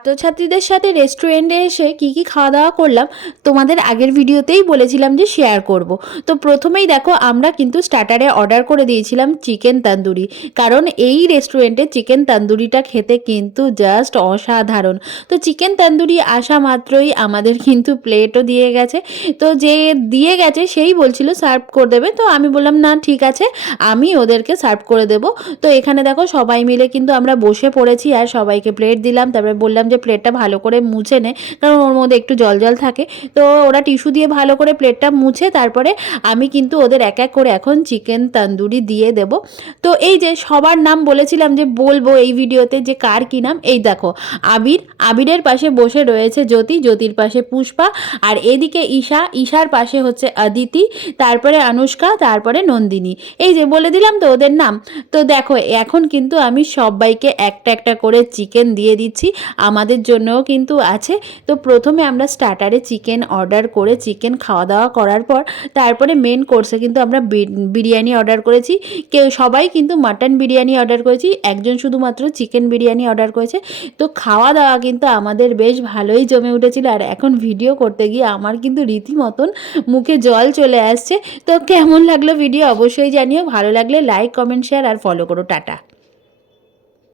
ছাত্রছাত্রীদের সাথে রেস্টুরেন্টে এসে কি খাওয়া দাওয়া করলাম তোমাদের আগের ভিডিওতেই বলেছিলাম যে শেয়ার করব। তো প্রথমেই দেখো আমরা কিন্তু স্টার্টারে অর্ডার করে দিয়েছিলাম চিকেন তন্দুরি, কারণ এই রেস্টুরেন্টে চিকেন তন্দুরিটা খেতে কিন্তু জাস্ট অসাধারণ। তো চিকেন তন্দুরি আসা মাত্রই আমাদের কিন্তু প্লেটও দিয়ে গেছে। তো যে দিয়ে গেছে সেই বলছিল সার্ভ করে দেবে, তো আমি বললাম না ঠিক আছে, আমি ওদেরকে সার্ভ করে দেব। তো এখানে দেখো সবাই মিলে কিন্তু আমরা বসে পড়েছি আর সবাইকে প্লেট দিলাম। তারপরে বললাম যে প্লেটটা ভালো করে মুছে নে, কারণ ওর মধ্যে একটু জল জল থাকে। তো ওরা টিস্যু দিয়ে ভালো করে প্লেটটা মুছে তারপরে আমি কিন্তু ওদের এক এক করে এখন চিকেন তন্দুরি দিয়ে দেব। তো এই যে সবার নাম বলেছিলাম যে বলবো এই ভিডিওতে যে কার কী নাম, এই দেখো আবিরের পাশে বসে রয়েছে জ্যোতির পাশে পুষ্পা, আর এদিকে ঈশার পাশে হচ্ছে অদিতি, তারপরে আনুষ্কা, তারপরে নন্দিনী। এই যে বলে দিলাম তো ওদের নাম। তো দেখো এখন কিন্তু আমি সবাইকে একটা একটা করে চিকেন দিয়ে দিচ্ছি, আমাদের জন্যও কিন্তু আছে। তো প্রথমে আমরা স্টার্টারে চিকেন অর্ডার করে চিকেন খাওয়া দাওয়া করার পর তারপরে মেন কোর্সে কিন্তু আমরা বিরিয়ানি অর্ডার করেছি। সবাই কিন্তু মাটন বিরিয়ানি অর্ডার করেছি, একজন শুধুমাত্র চিকেন বিরিয়ানি অর্ডার করেছে। তো খাওয়া দাওয়া কিন্তু আমাদের বেশ ভালোই জমে উঠেছিল, আর এখন ভিডিও করতে গিয়ে আমার কিন্তু রীতিমতন মুখে জল চলে আসছে। তো কেমন লাগলো ভিডিও অবশ্যই জানিও, ভালো লাগলে লাইক কমেন্ট শেয়ার আর ফলো করো। টাটা।